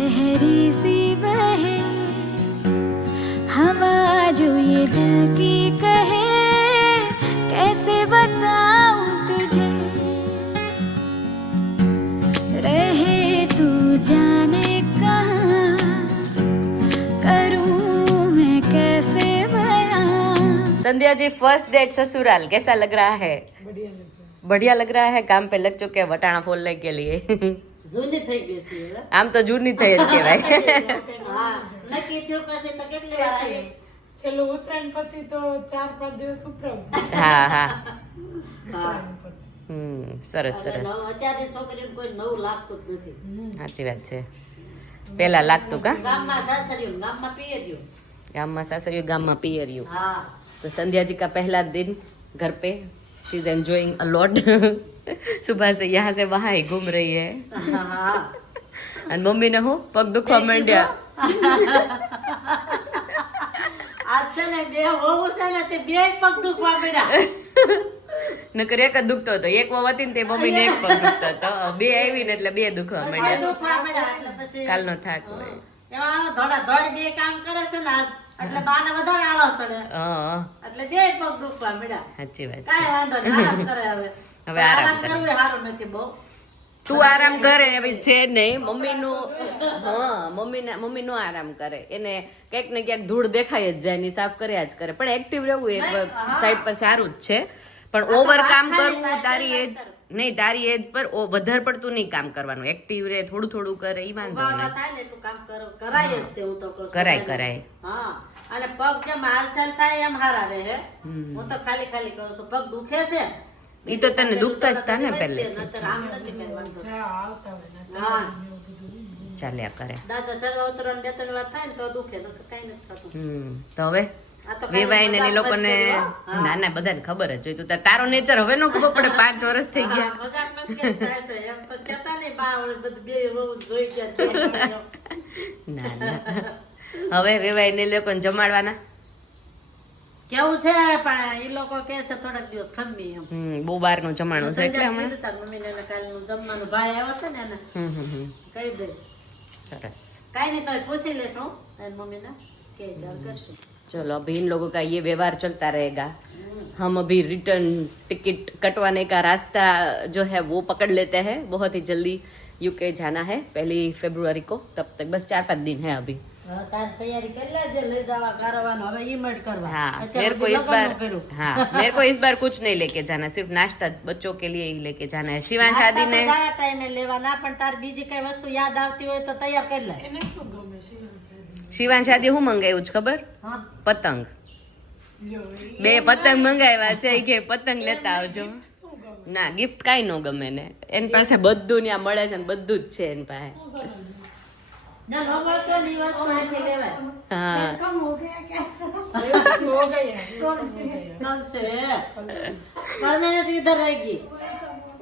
लहरी सी बहे हवा जो ये दिल की कहे कैसे बताऊं तुझे रहे तू जाने कहाँ करूं मैं कैसे बयां। संध्या जी फर्स्ट डेट ससुराल कैसा लग रहा है? बढ़िया लग रहा है। काम पे लग चुके हैं वटाणा फोलने के लिए। જૂની થઈ ગઈ છે આમ તો જૂની થઈ જ કહેવાય. હા નક્કી થયું પછી તો કેટલી વાર આવી છેલ્લું ઉત્તરાયણ પછી તો 4-5 દિવસ ઉપરાંત હા હા હા સરસ સરસ. અત્યારે છોકરીને કોઈ નવું લાગતું જ નથી. સાચી વાત છે. પેલા લાગતું કા ગામમાં સાસરિયું ગામમાં પિયરિયું ગામમાં સાસરિયું ગામમાં પિયરિયું. હા तो संध्या जी का पहला दिन घर पे she is enjoying a lot. सुबह से यहाँ से वहाँ ही घूम रही है. હા અને મમ્મી ને હું પગ દુખવા માંડ્યા. આજ છે ને બે વહુ છે ને તે બે પગ દુખવા મળ્યા. નકર એક જ દુખતો હતો. એક વહુ હતી ને તે મમ્મી ને એક પગ દુખતો હતો. બે આવી ને એટલે બે દુખવા માંડ્યા. દુખવા મળ્યા એટલે પછી કાલનો થાક હોય. એમાં ધોડા ધોડ બે કામ કરે છે ને આજ એટલે બાને વધારે આળસ ચડે હા એટલે બે પગ દુખવા મળ્યા. સાચી વાત છે. કાંઈ વાંધો નહીં આરામ કરે હવે હવે આરામ કરે. કરવું એ સારું નથી બહુ. તું આરામ કરે હવે છે નહીં મમ્મીનું. હા મમ્મી નો આરામ કરે. એને ક્યાંક ને ક્યાંક ધૂળ દેખાય જ જાય ની સાફ કર્યા જ કરે. પણ એક્ટિવ રહેવું એક સાઈડ પર સારું જ છે. પણ ઓવર કામ કરવું તારી એજ નહીં. તારી એજ પર વધારે પડતું નહીં કામ કરવાનું. એક્ટિવ રહે થોડું થોડું કરે એ વાંધો ઉભામાં નહીં. થાય ને એટલું કામ કરાય જ તે હું તો કહું છું. કરાય. હા અને પગ જેમ હાલચાલ થાય એમ હારા રહે. હું તો ખાલી કહું છું પગ દુખે છે ઈ તો તને દુખતા જ તા ને પહેલેથી. નહીંતર આમ નથી કઈ વાંધો. આવતા હોય ને હા ચાલ્યા કરે. દાદા ચડવા ઉતરવાનું 2-3 વાર થાય ને તો દુખે નકર કઈ નથી થતું. તો હવે આ તો ખાલી વેવાઈ ને એ મજાક લોકોને મસ્કરી હો. હા. ના ના બધાને ખબર જ હોય. તું તારો નેચર હવે નો ખબર પડે. 5 વર્ષ થઈ ગયા. હા, મજાક મસ્કરી થાય છે એમ પછી કહેતા નહીં બા ઓલે બધું બે વહુ જોઈ ગયા. ના ના હવે વેવાઈ ને એ લોકોને જમાડવાના. કેવું છે પણ એ લોકો કહે છે થોડાક દિવસ ખમી એમ. બહુ બહાર નું જમાણું છે એટલે હમણાં. કીધું તાર મમ્મીને એને કાલનું જમવાનું ભાઈ આવ્યો છે ને એને કહી દે. સરસ. કાઈ नहीं तो पूछ ही लेशो एंड मम्मी ना के डर करशो. चलो अभी इन लोगों का ये व्यवहार चलता रहेगा. हम अभी रिटर्न टिकट कटवाने का रास्ता जो है वो पकड़ लेते हैं. बहुत ही जल्दी यूके जाना है 1 फरवरी को. तब तक बस 4-5 दिन है अभी. तार तैयारी कर ले जे ले जावा कारवानो હવે ઈ મડ કરવા. हाँ मेरे को इस बार मेरे को इस बार कुछ नहीं लेके जाना. सिर्फ नाश्ता बच्चों के लिए ही लेके जाना है. शिवान शादी ने જાયા ટાઈમે લેવાના પણ તાર બીજી કઈ વસ્તુ યાદ આવતી હોય તો તૈયાર કરી લે. એને શું ગમે છે શિવાન શાદી હું મંગાવ્યું છે ખબર? હા પતંગ. લ્યો 2 પતંગ મંગાવ્યા છે. ઈ કે પતંગ લેતા આવજો. ના ગિફ્ટ કાઈ નો ગમે ને. એની પાસે બધું ત્યાં મળે છે ને બધું જ છે એની પાસે. ના નો મળતો ની વસ્તુ આથી લેવાય. હા કમ હો ગયા कैसा હો ગયા कल से परमानेंट इधर रहेगी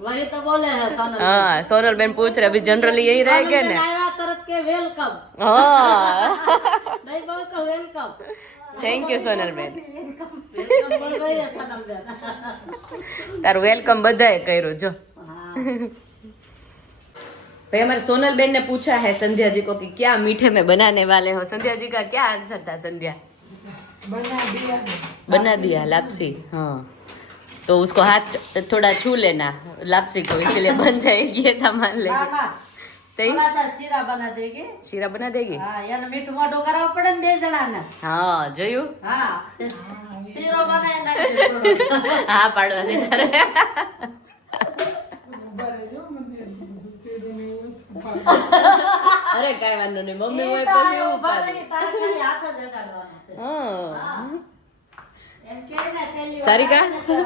वही तो बोले हैं सोनल. हाँ सोनल बेन पूछ रहे अभी जनरली यही रहेंगे ने. आया तरत के वेलकम हाँ नहीं बोल को welcome. Thank you Sonal Ben. Welcome बोल रही है सोनल बेन. तारू वेलकम बधाए કર્યું જો. भाई हमारे सोनल बेन ने पूछा है संध्या जी को कि क्या मीठे में बनाने वाले हो. संध्या जी का क्या आंसर था संध्या? बना दिया लापसी. हाँ तो उसको हाथ थोड़ा छू लेना लापसी को इसलिए बन जाएगी ऐसा मान ले. ना ना तई थोड़ा सा शीरा बना देगी. शीरा बना देगी. हाँ यार मीठું મોઢું કરાવવું પડે ને બે જણાને. हाँ જોયું. હા શીરો બનાવી નાખી. હા પાડવા છે તારે. અરે કાઈ વાંધો નહીં મમ્મી હોય પછી એવું પાડે. તારે ખાલી હાથ જ અડાડવાનો છે. हाँ એમ કે ને પહેલી વાર सारिका મીઠું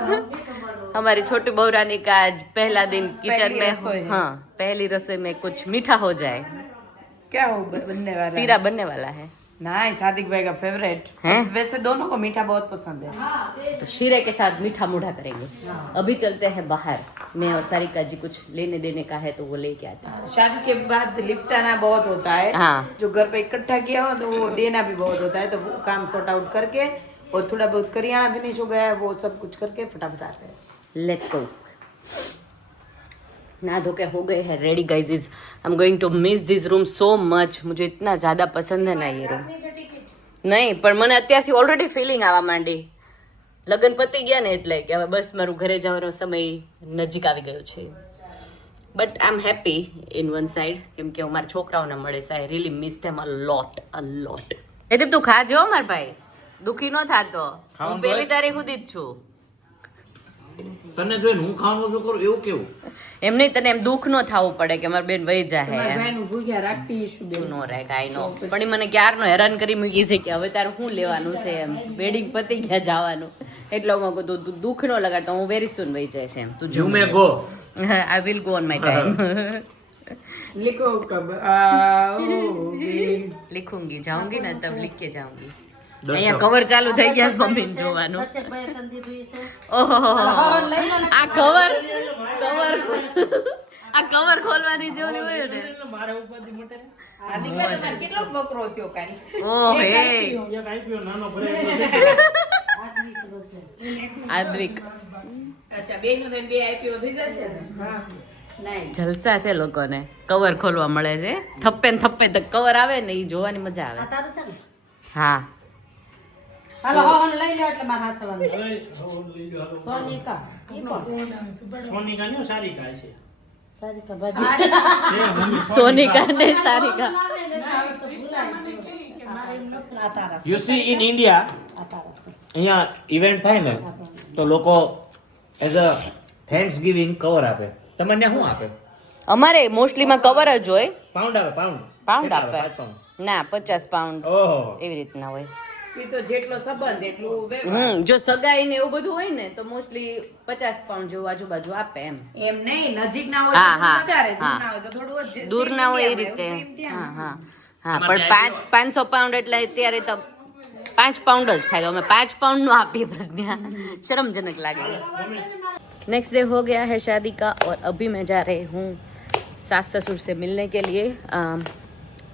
મોઢું. हमारी छोटी बहुरानी का आज पहला दिन किचन में. हाँ पहली रसोई में कुछ मीठा हो जाए. क्या हो बनने वाला सीरा बनने वाला है. नाइस. सादिक भाई का फेवरेट हैं? वैसे दोनों को मीठा बहुत पसंद है. तो शीरे के साथ मीठा मूढ़ा करेंगे. अभी चलते हैं बाहर. मैं और सारिका जी कुछ लेने देने का है तो वो लेके आते हैं. शादी के बाद लिपटाना बहुत होता है. हाँ जो घर पे इकट्ठा किया हो तो वो देना भी बहुत होता है. तो वो काम सॉर्ट आउट करके और थोड़ा बहुत करियाना फिनिश हो गया है वो सब कुछ करके फटाफट आ रहे हैं. Let's go. नहा धो के हो गए हैं ready guys is I am going to miss this room so much मुझे इतना ज़्यादा पसंद है ना ये रूम નહીં પણ મને અત્યારથી ઓલરેડી ફિલિંગ આવવા માંડી લગ્ન પતી ગયા ને એટલે કે હવે બસ મારું ઘરે જવાનો સમય નજીક આવી ગયો છે but I am happy in one side કેમ કે હું મારા છોકરાઓને મળે છે આઈ રિયલી મિસ ધેમ અ લોટ એટલે તું ખાજો મારા ભાઈ દુખી ન થાતો હું પહેલી તારીખ સુધી જ છું તને જોઈને હું ખાવાનું શું કરું એવું કેવું એમ નહીં તને એમ દુઃખ ન થવું પડે કે મારી બેન વહી જાય તમારા ભાઈનું ભૂખ્યા રાખતી ઈશું બેન. નો રહે કાંઈ નો પણ ઈ મને ક્યારનો હેરાન કરી મૂકી છે કે હવે તારું શું લેવાનું છે એમ વેડિંગ પતી ગયા જવાનું એટલે હું કહું તું દુઃખ ન લગાડતો હું વેરી સૂન વહી જાય છે એમ તું you may go I will go on my time लिखो कब आओगे लिखूंगी जाऊंगी ना तब लिख के जाऊंगी અહીંયા કવર ચાલુ થઈ ગયા છે મમ્મીને જોવાનું દસેક ભાઈ સંદીપભાઈ છે ઓહો આ કવર આ કવર ખોલવાની જેવું હોય ને મારા ઉપરથી મોટે આ દીકરા તમારે કેટલો બકરો થયો કાઈ ઓ હે એક આઈપીઓ નાનો ભરે આદ્વિક અચ્છા બેનો તો બે આઈપીઓ થઈ જશે ને હા નહીં જલસા છે લોકોને કવર ખોલવા મળે છે થપ્પે ને થપ્પે તો કવર આવે ને એ જોવાની મજા આવે આ તારું છે ને હા હાલો હવન લઈ લો એટલે મારા હાસવાનું સોનિકા ઈ કોણ સોનિકા ને સારિકા છે સારિકા ભાભી સોનિકા ને સારિકા લાવે ને તારું તો ભૂલાય આ તારા છે યુ સી ઇન ઇન્ડિયા આ તારા છે અહીંયા ઇવેન્ટ થાય ને તો લોકો as a thanks giving cover આપે તમને શું આપે અમારે મોસ્ટલી માં કવર જ હોય પાઉન્ડ આપે પાઉન્ડ પાઉન્ડ કેટલા આપે 5 પાઉન્ડ ના 50 પાઉન્ડ ઓહો એવી રીતના હોય ઈ તો જેટલો સંબંધ એટલું વ્યવહાર જો સગાઈ ને એવું બધું હોય ને તો મોસ્ટલી 50 પાઉન્ડ જેવું આજુબાજુ આપે એમ એમ નહીં નજીક ના હોય હા, તો હા, વધારે દૂર હા. ના હોય તો થોડું ઓછું. દૂર ના હોય એ સેમ રીતે ત્યાં હોય, સેમ હા ત્યાં. હા હા પણ 500 પાઉન્ડ એટલે અત્યારે તો 5 પાઉન્ડ જ થાય અમે 5 પાउंड नो આપીએ બસ ત્યાં शर्मजनक लगे नेक्स्ट डे हो गया है शादी का और अभी मैं जा रही हूँ सास ससुर से मिलने के लिए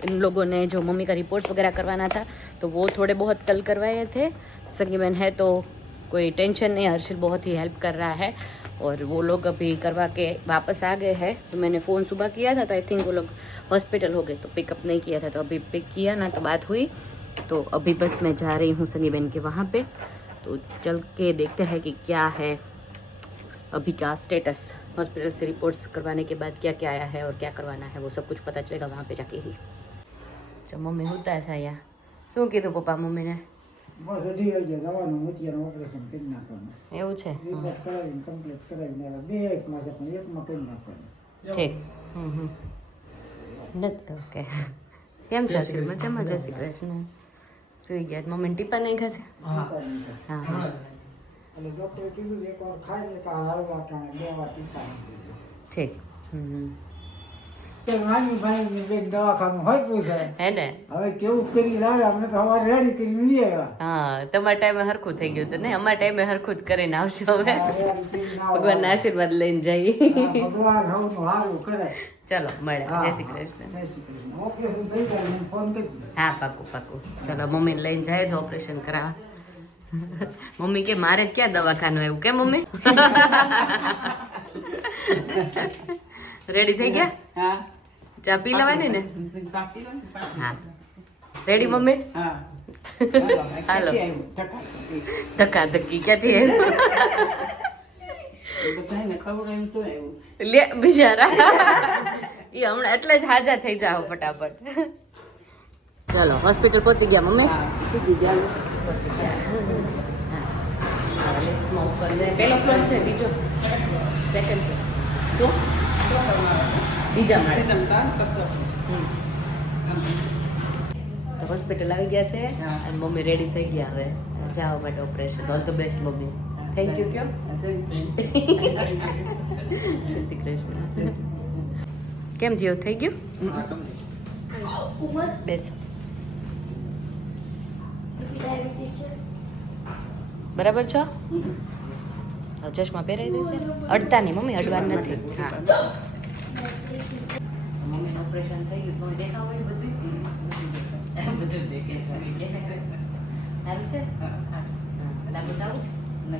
इन लोगों ने जो मम्मी का रिपोर्ट्स वगैरह करवाना था तो वो थोड़े बहुत कल करवाए थे संगी बहन है तो कोई टेंशन नहीं हर्षिल बहुत ही हेल्प कर रहा है और वो लोग अभी करवा के वापस आ गए हैं तो मैंने फ़ोन सुबह किया था तो आई थिंक वो लोग हॉस्पिटल हो गए तो पिकअप नहीं किया था तो अभी पिक किया ना तो बात हुई तो अभी बस मैं जा रही हूँ संगी बहन के वहाँ पे तो चल के देखते हैं कि क्या है अभी का स्टेटस हॉस्पिटल से रिपोर्ट्स करवाने के बाद क्या क्या आया है और क्या करवाना है वो सब कुछ पता चलेगा वहाँ पे जाके ही तो मम्मी होता है साया શું કીધું પપ્પા મમ્મીને બસ અઢી વાગ્યા જવાનું મોતિયાનું ઓપરેશન કરી નાખવાનું એવું છે રિપોર્ટ કરાવીને કમ્પ્લીટ કરાવીને આવ્યા. બે એકમાં છે પણ એકમાં કરી નાખવાનું ઠીક નથી ઓકે કેમ થશે મજામાં જય શ્રી કૃષ્ણ સુઈ ગયા મમ્મીને ટીપા નહીં ખાશે હા હા એટલે ડૉક્ટરે કીધું એકવાર ખાઈ લે કાં હળવા ટાણે 2 વાર ટીપા ઠીક તે નાની ભાઈની બેન દવાખાનું હોય પૂછે હે ને હવે કેવું કરી લાવ્યા અમે તો સવારે રેડી કરીને લઈ આવ્યા હા તમારા ટાઈમે હરખું થઈ ગયું હતું ને અમારા ટાઈમે હરખું જ કરીને આવશો હવે રેડી કરીને આવો. ભગવાનના આશીર્વાદ લઈને જઈએ હા, ભગવાન સૌનું સારું કરે. ચલો મળે હા, જય શ્રી કૃષ્ણ જય શ્રી કૃષ્ણ. ઓપરેશન થઈ જાય મને ફોન કરજો. હા પાકું પાકું ચલો મમ્મીને લઈને જાય છે ઓપરેશન કરાવવા મમ્મી કે મારે જ ક્યાં દવાખાનું આવ્યું કે મમ્મી રેડી થઈ ગયા હા ચા પી લેવાની ને હા રેડી મમ્મી હાલો ધક્કા ધક્કી ક્યાંથી આવ્યું લે બિચારા એ હમણાં એટલે જ હાજા થઈ જાઓ ફટાફટ ચલો હોસ્પિટલ પહોંચી ગયા મમ્મી પહોંચી ગયા હા, લિફ્ટમાં ઉપર છે પહેલો ફ્લોર છે બીજો સેકન્ડ ફ્લોર બીજા માળે તો હોસ્પિટલ આવી ગયા છે અને મમ્મી રેડી થઈ ગયા હવે જાઓ માટે operation all the best mummy thank you કયો જય શ્રી કૃષ્ણ કેમ જીવ થઈ ગયું બેસો બરાબર છો હવે ચશ્મા પહેરાઈ દેશે અડતા નહીં મમ્મી અડવાનું નથી હા મમ્મીનું ઓપરેશન થઈ ગયું મમ્મી દેખાવ હોય બધું દેખે છે સારું છે બધા બતાવું છે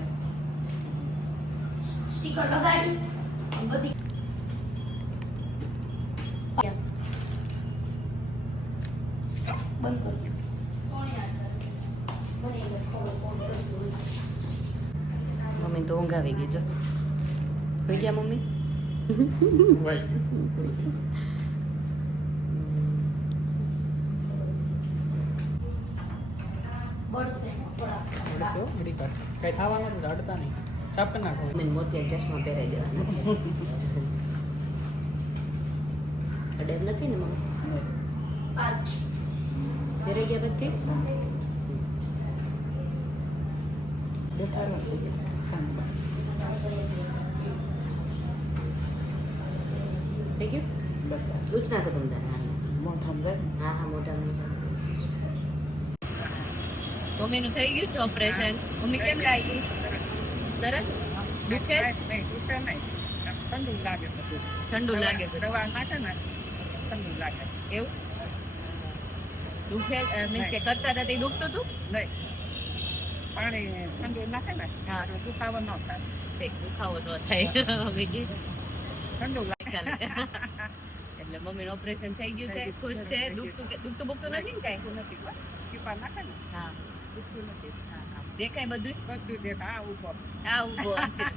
સ્ટીકર લગાડી બધી બંધ કરજો. મમ્મી તો ઊંઘ આવી ગઈ જો. હોઈ ગયા મમ્મી? કઈ થવાનું નથી, અડતા નહીં. સાફ કરી નાખો. મમ્મીને મોતિયા ચશ્મા પહેરાઈ દેવાના. અડે એમ નથી ને મમ્મી? પહેરાઈ ગયા બધી? થઈ ગયું? દૂધ નાખો તમે તારે. હા હા મોઢામાં. મમ્મીનું થઈ ગયું છે ઓપરેશન. મમ્મી કેમ લાગી? સરસ? દુખે? ઠંડુ લાગે બધું. ઠંડુ લાગે બધું. દવા નાખે ને ઠંડુ લાગે. એવું? દુખે મીન્સ કે કરતા હતા તે દુખતું હતું? નહીં, પાણી ઠંડુ નાખે ને હા. તો દુખાવો ન થાય. ઠીક, દુખાવો તો થાય. ઠંડુ લાગે. ચાલે. એટલે મમ્મીનું ઓપરેશન થઈ ગયું છે, ખુશ છે. દુખતું બુખતું નથી ને કાંઈ? નથી ટીપા નાખે ને હા. દુખતું નથી. દેખાય બધું? બધું દેખા આ ઉભો. આ ઉભો હર્ષિલ.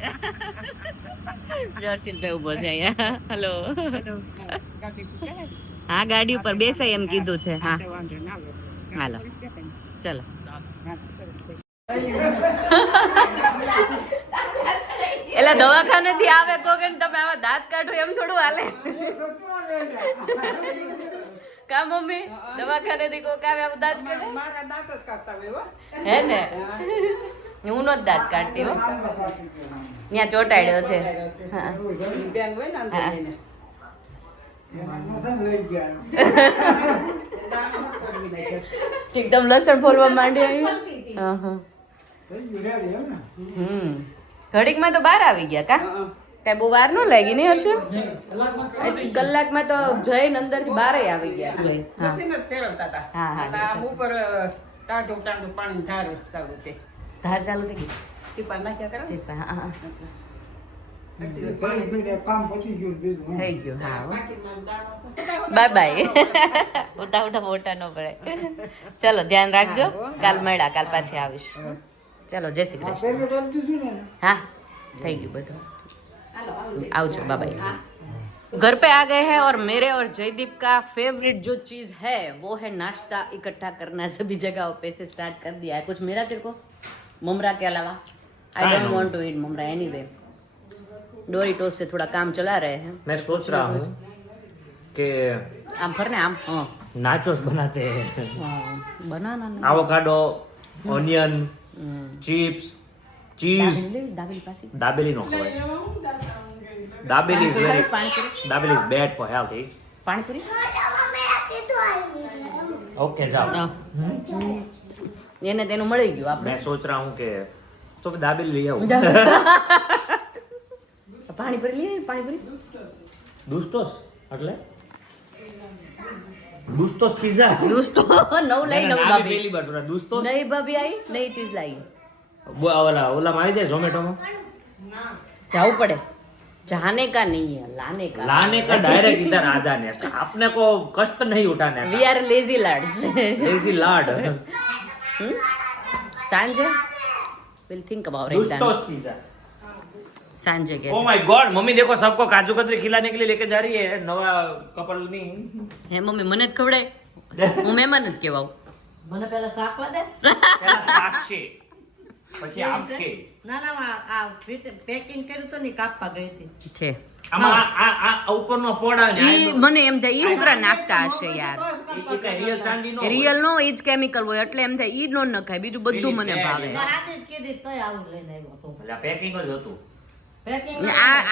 હર્ષિલભાઈ ઉભો છે અહીંયા. હલો. ગાડી પૂછે હા, ગાડી ઉપર બેસાય એમ કીધું છે. હા, વાંધો ના આવે. હાલો ચલો. એટલે દવાખાનેથી આવે કોક ને તમે આવા દાંત કાઢો એમ થોડું હાલે. કા મમ્મી દવાખાનેથી કોક આવે આવા દાંત કાઢે? મારા દાંત જ કાઢતા હોય હો. હે ને? હું નો જ દાંત કાઢતી હો. ત્યાં ચોટાડ્યો છે. હા. બેન હોય ને અંદર હા. જઈને. લઈ ગયા એકદમ લસણ ફોલવા માંડી આવી. હા હા. થઈ ગયું રેડી એમ ને ઘડીકમાં તો બહાર આવી ગયા કા? કઈ બહુ વાર ન લાગી નહીં હર્ષિલ? કલાકમાં તો જઈને અંદરથી બહાર આવી ગયા. હા મશીન જ ફેરવતા હતા. હા, હા, અને આમ ઉપર ટાઢું ટાઢું પાણી ધારે ચાલુ છે. ધાર ચાલુ થઈ ગઈ. ટીપા નાખ્યા કરે ને. ઠીક, હા હા. થઈ ગયું ને, કામ પતી ગયું બીજું હું. થઈ ગયું. હા હો. બાકીમાં દાણો બાય બાય. ઉતા ઉતા મોટા ન પડે. ચલો ધ્યાન રાખજો. કાલ મળ્યા, કાલ પાછી આવીશ. ચલો જય શ્રી આ કૃષ્ણ. પેલું ટાઈમ દીધું ને हाँ થઈ ગયું બધું. आओ बाय बाय. घर पे आ गए हैं और मेरे और जयदीप का फेवरेट जो चीज है वो है नाश्ता इकट्ठा करना. सभी जगहों पे से स्टार्ट कर दिया है. कुछ मिला तेरे को ममरा के अलावा? I don't want to eat ममरा एनीवे. डोरिटोस से थोड़ा काम चला रहे हैं. मैं सोच रहा हूँ कि आम फरने आम. हाँ नाचोस बनाते हैं. बनाना नहीं. एवोकाडो, ऑनियन, चिप्स, चीज. दाबेली पासी. दाबेली નો ખવાય. Dabeli is very dabeli is bed for health. Panipuri. Okay જાઓ. એને તેનું મળી ગયું આપણે. मैं सोच रहा हूँ कि तो दाबेली ले आओ. પાણીપુરી લઈએ. પાણીપુરી દુસ્તોસ એટલે દુસ્તોસ પિઝા. દોસ્તો નવ લઈ નવ ભાભી. પહેલી વાર સુના દુસ્તોસ. નઈ ભાભી આવી નઈ ચીજ લાવી. ઓલામાં આવી જાય ઝોમેટોમાં. जाऊ पड़े. जाने का नहीं है, लाने का. लाने का डायरेक्ट इधर आ जाने का. अपने को कष्ट नहीं उठाने We का. are lazy lads. Lazy lard. सांजे we'll think about it then. दुस्टोस पिज्जा. सांजे के Oh my God, मम्मी देखो सबको काजू कतरी खिलाने के लिए लेके जा रही है नवा कपल ની. હે મમ્મી મને જ ખવડાય. હું મહેમાન જ કહેવાઉં. મને પેલા શાકવા દે. પેલા સાક્ષી પછી આપકે. ના ના આ પેકિંગ કર્યું તો ને કાપવા ગઈ હતી. છે આમાં આ ઉપરનો પોડા ને ઈ મને એમ થાય ઈ ઉકરા નાખતા હશે યાર. એ કઈ રિયલ ચાંદી નો. રિયલ નો ઈ જ કેમિકલ હોય એટલે એમ થાય ઈ નો નખાય. બીજું બધું મને ભાવે. મેં આજે જ કીધી તોય આવું લઈને આવ્યો હતો. એટલે પેકિંગ જ હતું. પેકિંગ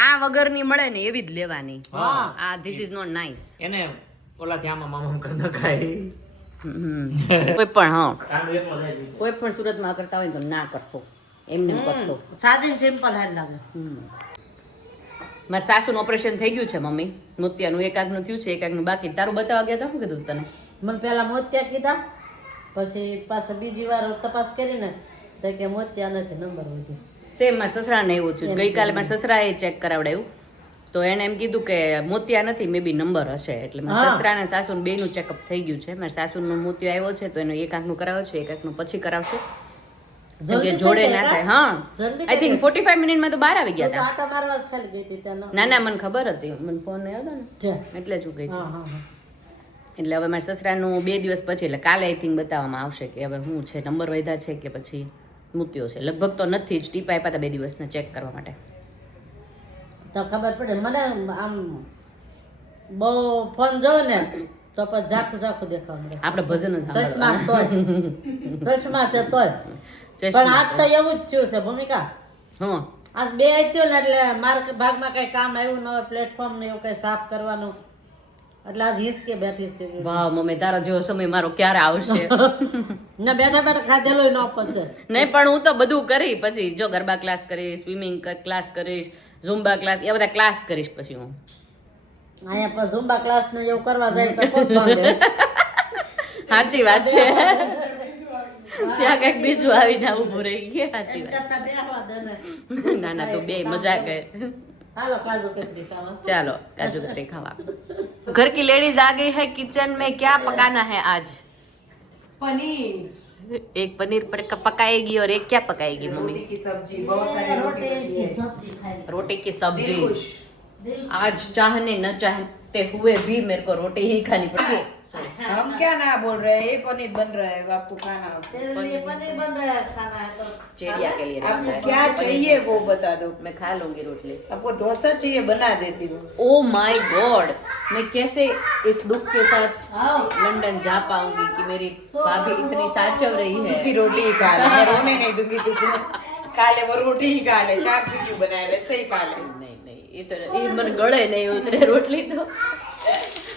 આ વગરની મળે ને એવી જ લેવાની. હા. આ ધીસ ઇઝ નોટ નાઇસ. એને ઓલા ત્યાંમાં મામા કર નખાય. કોઈ પણ હા કાંડો એકલો જાય છે. કોઈ પણ સુરતમાં કરતા હોય તો ના કરશો. એમને કરશો. સાદી સિમ્પલ હેલ લાગે. મારા સાસુનું ઓપરેશન થઈ ગયું છે મમ્મી. મોતિયાનું એકાદનું થયું છે, એકાદનું બાકી. તારું બતાવવા ગયા હતા શું કીધું તને? મને પેલા મોતિયા કીધા પછી પાછા બીજી વાર તપાસ કરીને તો કે મોતિયા નથી નંબર વધી. સેમ મારા સસરાને એવું થયું. ગઈકાલે મારા સસરાએ ચેક કરાવડાવ્યું તો એને એમ કીધું કે મોતિયા નથી મે બી નંબર હશે, એટલે મારા સસરા અને સાસુ બેનું ચેકઅપ થઈ ગયું છે. મારા સાસુનો મોતિયો આવ્યો છે તો એનો એક આંખનું કરાવ્યો છે, એક આંખનું પછી કરાવશે. જેમ કે જોડે ના થાય. હા, આઈ થિંક 45 મિનિટમાં તો બહાર આવી ગયા હતા. આટા મારવા જ ખાલી ગઈ હતી ત્યાં. ના ના, મને ખબર હતી, મને ફોન આવ્યો હતો ને એટલે જ હું ગઈ હતી. એટલે હવે મારા સસરાનું 2 દિવસ પછી, એટલે કાલે આઈ થિંક બતાવવામાં આવશે કે હવે શું છે, નંબર વધ્યા છે કે પછી મોતિયો છે. લગભગ તો નથી જ, ટીપ આપ્યા હતા 2 દિવસના ચેક કરવા માટે. તો ખબર પડે મને. આમ બહુ ફોન જોયો ને તો પછી ઝાખું દેખાવા મળે. આપણે ભજન જ ચશ્મા તોય ચશ્મા છે તોય. પણ આજ તો એવું જ થયું છે ભૂમિકા. હા, આજ 2 થયું ને એટલે મારા ભાગમાં કઈ કામ આવ્યું ન હોય, પ્લેટફોર્મ ને એવું કઈ સાફ કરવાનું, એટલે આજ હિસકે બેઠી છે. વાહ મમ્મી, તારો જેવો સમય મારો ક્યારે આવશે? ના બેઠા ખાધેલું ન પચે. નહીં, પણ હું તો બધું કરી પછી જો ગરબા ક્લાસ કરીશ, સ્વિમિંગ ક્લાસ કરીશ, ઝુમ્બા ક્લાસ, એ બધા ક્લાસ કરીશ પછી હું. અહીંયા પર ઝુમ્બા ક્લાસ ને એવું કરવા જાય તો કોણ ભાગે? સાચી વાત છે. ત્યાં કઈક બીજું આવીને ઊભું રહી ગયા. સાચી વાત. કરતા બેહવા દે ને. ના ના, તો બે મજાક હે. હાલો કાજુ કતરી ખાવા. चलो काजू कतरी खावा. घर की लेडीज आ गई है किचन में. क्या पकाना है आज? पनीर, एक पनीर पकाएगी और एक क्या पकाएगी मम्मी? रोटी की सब्जी, बहुत सारी रोटी बची है। સબ્જી ખાઈ. रोटी की सब्जी. आज चाहने न चाहते हुए भी मेरे को रोटी ही खानी पड़ेगी. हम क्या ना बोल रहे हैं, ये पनीर बन रहा है, आपको खाना हो। तेरे लिए पनीर बन रहा है, खाना है तो चिड़िया के लिए आपको रखा क्या है. चाहिए वो बता दो। मैं खा लूंगी रोटली. आपको डोसा चाहिए, बना देती हूँ। ओ माय गॉड, मैं कैसे इस दुख के साथ आओ. लंदन जा पाऊंगी कि मेरी भाभी इतनी साचव रही है. सूखी रोटी ही खा ले, मैं रोने नहीं दूंगी तुझे। खा ले वो रोटी ही खा ले, शाक भी क्यों बनाए, वैसे ही खा ले। नहीं नहीं, ये तो ये मन गळे नहीं उतरे रोटली तो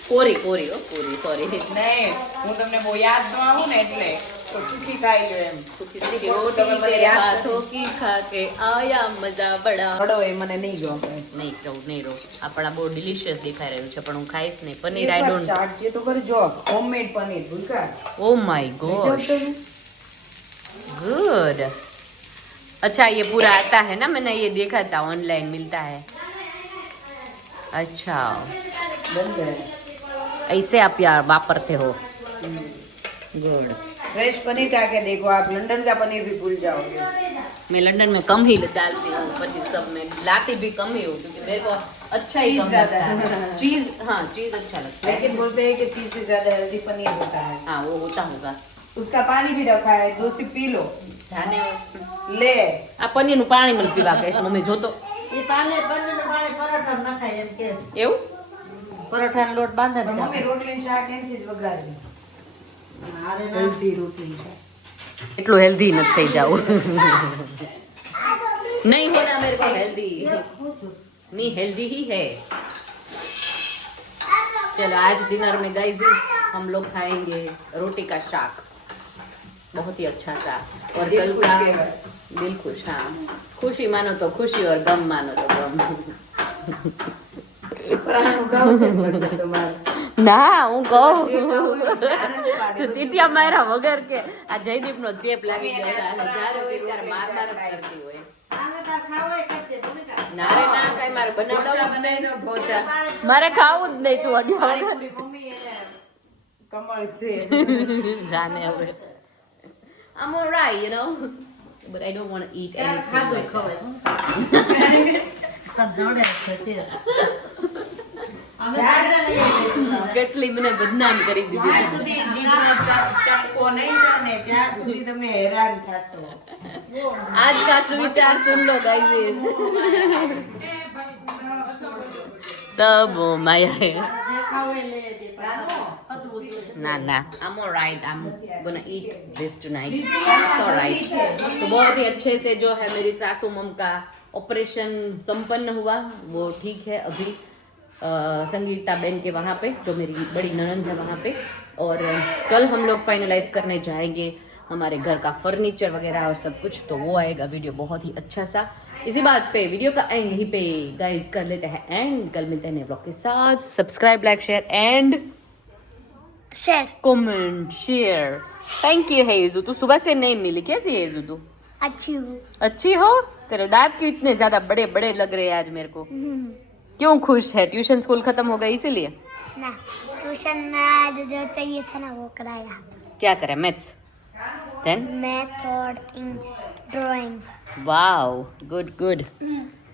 कोरी कोरी हो कोरी, सॉरी. नहीं, હું તમને બહુ યાદ ન આવું ને એટલે તો સુખી ખાઈ લો એમ. सूखी रोटी तेरे हाथों की खा के आया मजा बड़ा. હળો એ મને નહીં ગમે. નહીં રહું નહીં રહું, આપણા બહુ ડિલિશિયસ દેખાઈ રહ્યું છે પણ હું ખાઈશ નહીં. Paneer I don't. ચાટ જે તો કરજો, હોમમેડ પનીર ભૂલકા. Oh my god, good. अच्छा ये पूरा आता है ना, मैंने ये देखा था ऑनलाइन मिलता है. अच्छा, બન ગયે. ऐसे आप यार वापरते हो. गुड. फ्रेश पनीर खा के देखो, आप लंदन का पनीर भी भूल जाओगे. मैं लंदन में कम ही डालती हूँ पनीर, सब में लाती भी कम ही हूँ क्योंकि मेरे को अच्छा ही कम लगता है. चीज, हाँ चीज अच्छा लगता है. लेकिन बोलते हैं कि चीज से ज्यादा हेल्दी पनीर होता है. हाँ वो होता होगा. उसका पानी भी रखा है, 2 सिप पी लो. जाने ले આ પનીરનું પાણી મને પીવા કહીશ મમ્મી, જોતો એ પનીરનું પાણી પરોઠા નખાય એમ કે છે. એવું. પરોઠાનો લોટ બાંધે तो ને मम्मी रोटली शाक एनથી જ વઘારવી. અરે ના. હેલ્ધી રોટલી શાક. એટલું હેલ્ધી નથી થઈ જાવું. नहीं होना मेरे को हेल्दी, नहीं हेल्दी ही है. चलो आज डिनर में गाइस हम लोग खाएंगे रोटी का शाक, बहुत ही अच्छा सा. और कल का दिल खुश. हाँ, खुशी मानो तो खुशी और गम मानो तो गम. પરાનું ગાવ છે બધું તમારે. ના હું કહું તું ચીટિયા માર્યા વગર કે આ જયદીપ નો ચેપ લાગી ગયો હતો અને જ્યારે હોય ત્યારે માર માર જ કરતી હોય. આને તાર ખાવો હોય કરજે ભૂમિકા. ના રે ના, કઈ મારે બનાવવું જ બનાવી દો ઢોચા. નહીં. મારે ખાવું જ નહીં. તું અડ્યા પાણીપુરી મમ્મી એને કમળ છે. જાને હવે. I'm alright, you know, but I don't want to eat anything. ખાધું like that. ખવાય. તાર જોડે છે તે. અમે જાગરા લઈ આવ્યા. કેટલી મને બદનામ કરી જ્યાં દીધી. સુધી જીભનો ચટકો નહીં જાય ને ત્યાં સુધી તમે હેરાન થશો. आज का सुविचार सुन लो गाइस. सब वो माया है. જે ખાવું એ લઈ દે. અદભુત છે. ना ना, I'm alright. I'm gonna eat this tonight. It's alright. तो बहुत ही अच्छे से जो है मेरी सासू मम का ऑपरेशन संपन्न हुआ, वो ठीक है अभी. संगीता बहन के वहाँ पे, जो मेरी बड़ी ननंद है वहाँ पे. और कल हम लोग फाइनलाइज करने जाएंगे हमारे घर का फर्नीचर वगैरह और सब कुछ, तो वो आएगा वीडियो बहुत ही अच्छा सा. इसी बात पे वीडियो का एंड यहीं पे गाइस कर लेते हैं एंड. कल मिलते हैं नए ब्लॉग के साथ. Subscribe, like, share and share. Comment, share. Thank you हेजू. तू सुबह से नहीं मिली, कैसी है हेजू तू? अच्छी हूँ. अच्छी हो? तेरे दांत क्यों इतने ज्यादा बड़े बड़े लग रहे हैं आज मेरे को? क्यों खुश है? ट्यूशन स्कूल खत्म हो गई इसीलिए? ना ट्यूशन में आज जो चाहिए था ना वो कराया, क्या करें? मैथ्स, देन मैथ और ड्राइंग। Wow, good good.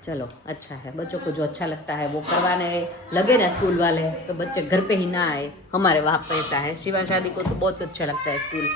चलो अच्छा है, बच्चों को जो अच्छा लगता है वो करवाने लगे ना स्कूल वाले, तो बच्चे घर पे ही ना आए। हमारे वहाँ पे ऐसा है, शिवा शादी को तो बहुत अच्छा लगता है स्कूल।